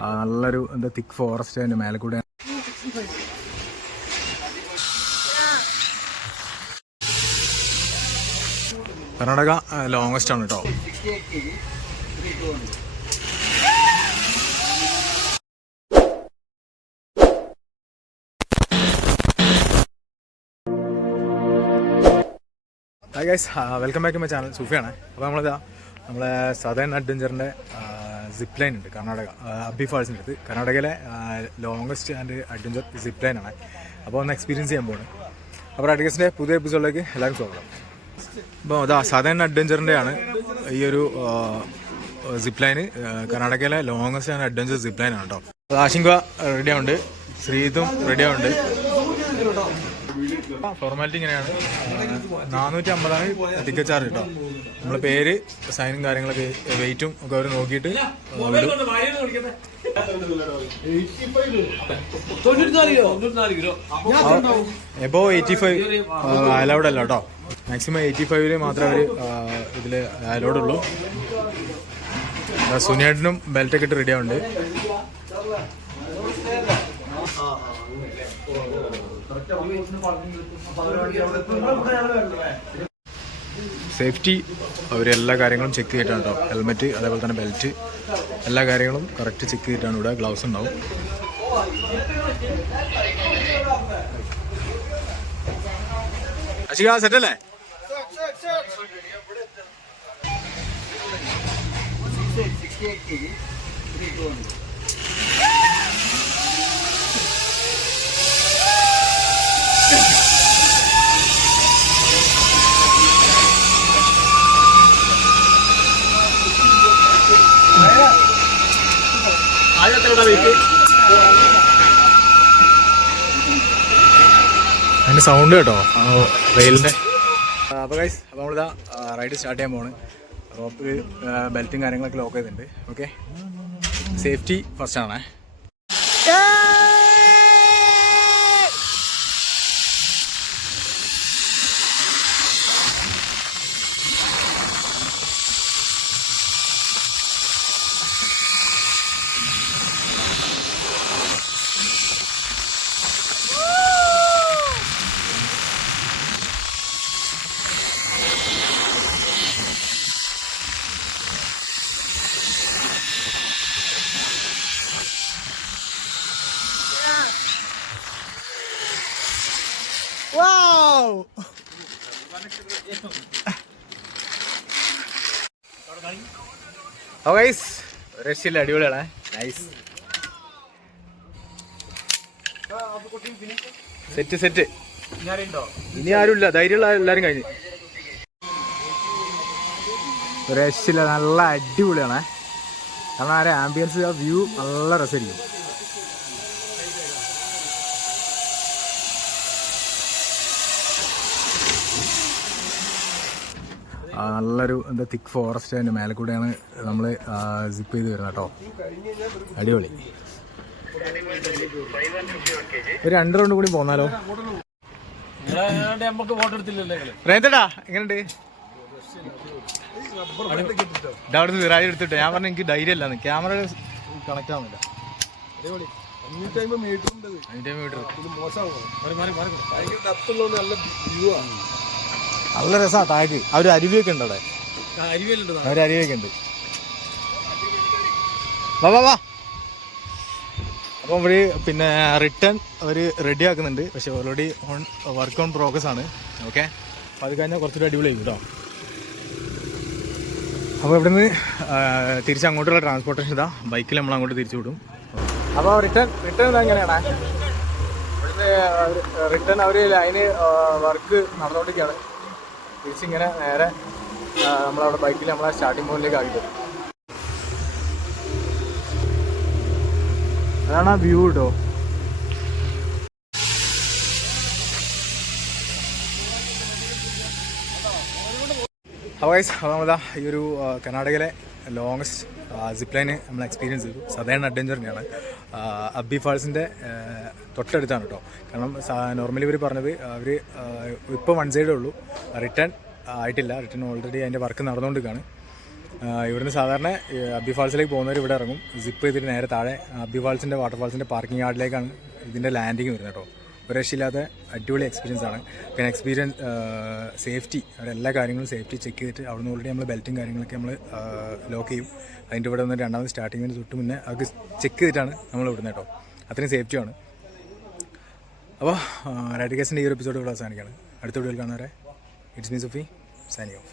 നല്ലൊരു എന്താ തിക്ക് ഫോറസ്റ്റ് അതിന്റെ മേലെ കൂടെ കർണാടക ലോങ്ങസ്റ്റ് ആണ് കേട്ടോ hi guys welcome back to my channel സൂഫിയാണ്. അപ്പോൾ നമ്മളിതാ നമ്മളെ സദേൺ അഡ്വഞ്ചറിന്റെ സിപ്പ് ലൈൻ ഉണ്ട് കർണാടക അബ്ബി ഫാൾസിന്റെ അടുത്ത്. കർണാടകയിലെ longest and adventure zip line ആണ്. അപ്പോൾ ഒന്ന് എക്സ്പീരിയൻസ് ചെയ്യാൻ പോകുന്നത് അപ്പോൾ അഡ്ഗസിന്റെ പുതിയ എപ്പിസോഡിലേക്ക് എല്ലാവരും സ്വാഗതം. അപ്പോൾ അതാ സാധാരണ അഡ്വഞ്ചറിന്റെയാണ് ഈ ഒരു സിപ്പ് ലൈന് കർണാടകയിലെ longest and adventure zip line ആണ് കേട്ടോ. ആശിങ്ക റെഡിയാവുണ്ട് ശ്രീതും റെഡി ആവുന്നുണ്ട്. ഫോർമാലിറ്റി ഇങ്ങനെയാണ്. നാനൂറ്റി അമ്പതാണ് ടിക്കറ്റ് ചാർജ് കേട്ടോ നമ്മളെ പേര് സൈനും കാര്യങ്ങളൊക്കെ വെയിറ്റും ഒക്കെ അവർ നോക്കിയിട്ട് എബോ എയ്റ്റി ഫൈവ് അലൗഡ് അല്ല കേട്ടോ മാക്സിമം എയ്റ്റി ഫൈവിൽ മാത്രമേ അവർ ഇതിൽ അലൗഡ് ഉള്ളൂ. സുനിയേട്ടനും ബെൽറ്റൊക്കെ ഇട്ട് റെഡി ആവുന്നുണ്ട് സേഫ്റ്റി അവർ എല്ലാ കാര്യങ്ങളും ചെക്ക് ചെയ്തിട്ടാണ് കേട്ടോ ഹെൽമെറ്റ് അതേപോലെ തന്നെ ബെൽറ്റ് എല്ലാ കാര്യങ്ങളും കറക്റ്റ് ചെക്ക് ചെയ്തിട്ടാണ് ഇവിടെ ഗ്ലൗസ് ഉണ്ടാവും. അശിക സെറ്റ് അല്ലേ? അതിന്റെ സൗണ്ട് കേട്ടോ? റെയിലിന്റെ അപ്പോൾ ഗൈസ് അപ്പോൾ നമ്മളിതാ റൈഡ് സ്റ്റാർട്ട് ചെയ്യാൻ പോണ് റോപ്പ് ബെൽറ്റും കാര്യങ്ങളൊക്കെ ലോക്ക് ചെയ്തിട്ടുണ്ട്. ഓക്കെ സേഫ്റ്റി ഫസ്റ്റ് ആണേ. ഗൈസ് രക്ഷയില്ല അടിപൊളിയാണ്. നൈസ് സെറ്റ് സെറ്റ് ഇനി ആരുമില്ല. ധൈര്യമുള്ള എല്ലാരും കഴിഞ്ഞ്. രക്ഷയില്ല. നല്ല അടിപൊളിയാണ്. കാരണം ആരെ? ആംബിയൻസ് ആ വ്യൂ നല്ല രസമായിരിക്കും. നല്ലൊരു എന്താ തിക്ക് ഫോറസ്റ്റ് അതിന്റെ മേലെ കൂടെയാണ് നമ്മൾ സിപ്പ് ചെയ്ത് വരുന്നത് കേട്ടോ അടിപൊളി ഒരു രണ്ട് റൗണ്ട് കൂടി പോന്നാലോ റേന്തടാ എങ്ങനെയുണ്ട് അവിടെ നിന്ന് വിറായി എടുത്തിട്ട് ഞാൻ പറഞ്ഞു എനിക്ക് ധൈര്യം അല്ലാന്ന് ക്യാമറ കണക്ട് ആവുന്നില്ല അതിന്റെ മീറ്റർ നല്ല രസമാണ് താഴേക്ക് അവർ അരുവിയൊക്കെ ഉണ്ട് അവിടെ. അവർ അരുവിയൊക്കെ ഉണ്ട്. വാ വാ വാ. അപ്പം ഇവർ പിന്നെ റിട്ടേൺ അവർ റെഡി ആക്കുന്നുണ്ട്. പക്ഷെ already on work on progress ആണ്. ഓക്കെ അപ്പോൾ അത് കഴിഞ്ഞാൽ കുറച്ചുകൂടി അടിപൊളിയായിരിക്കും കേട്ടോ അപ്പോൾ ഇവിടുന്ന് തിരിച്ച് അങ്ങോട്ടുള്ള ട്രാൻസ്പോർട്ടേഷൻ ഇതാ. ബൈക്കിൽ നമ്മൾ അങ്ങോട്ട് തിരിച്ചു വിടും. അപ്പോൾ റിട്ടേൺ റിട്ടേൺ ഇതാ എങ്ങനെയാണ് ഇവിടുന്ന് റിട്ടേൺ അവർ ലൈന് വർക്ക് നടന്നുകൊണ്ടിരിക്കുകയാണ്. തിരിച്ചിങ്ങനെ നേരെ നമ്മളവിടെ ബൈക്കിൽ നമ്മളെ സ്റ്റാർട്ടിംഗ് പോയിന്റിലേക്ക് ആക്കി തരും അതാണ് ആ വ്യൂ കേട്ടോ അപ്പോൾ നമ്മളിതാ ഈ ഒരു കർണാടകയിലെ ലോങ്സ്റ്റ് സിപ്പ് ലൈന് നമ്മൾ എക്സ്പീരിയൻസ് ചെയ്തു. സദേൺ തന്നെയാണ്. അബ്ബി ഫാൾസിന്റെ തൊട്ടടുത്താണ് കേട്ടോ കാരണം നോർമലി ഇവർ പറഞ്ഞത് അവർ ഇപ്പോൾ വൺ സൈഡേ ഉള്ളൂ. റിട്ടേൺ ആയിട്ടില്ല. റിട്ടേൺ ഓൾറെഡി അതിന്റെ വർക്ക് നടന്നുകൊണ്ടിരിക്കുകയാണ്. ഇവിടുന്ന് സാധാരണ അബ്ബി അബി ഫാൾസിലേക്ക് പോകുന്നവർ ഇവിടെ ഇറങ്ങും. സിപ്പ് ചെയ്തിട്ട് നേരെ താഴെ അബ്ബി ഫാൾസിന്റെ വാട്ടർഫാൾസിന്റെ പാർക്കിംഗ് യാർഡിലേക്കാണ് ഇതിന്റെ ലാൻഡിങ് വരുന്നത് കേട്ടോ ഒരു അടിപൊളി എക്സ്പീരിയൻസ് ആണ്. പിന്നെ എക്സ്പീരിയൻസ് സേഫ്റ്റി അവിടെ എല്ലാ കാര്യങ്ങളും സേഫ്റ്റി ചെക്ക് ചെയ്തിട്ട് അവിടെ നിന്ന് ഓൾറെഡി നമ്മൾ ബെൽറ്റും കാര്യങ്ങളൊക്കെ നമ്മൾ ലോക്ക് ചെയ്യും. അതിന്റെ ഇവിടെ നിന്ന് രണ്ടാമത് സ്റ്റാർട്ടിങ്ങിന് തൊട്ട് മുന്നേ അത് ചെക്ക് ചെയ്തിട്ടാണ് നമ്മൾ വിടുന്നത് കേട്ടോ. അത്രയും സേഫ്റ്റിയാണ് അപ്പോൾ റൈഡ് ഈ ഒരു എപ്പിസോഡ് ഇവിടെ അവസാനിക്കുകയാണ്. അടുത്ത വീഡിയോയിൽ കാണാറേ it's me Sufi Sani of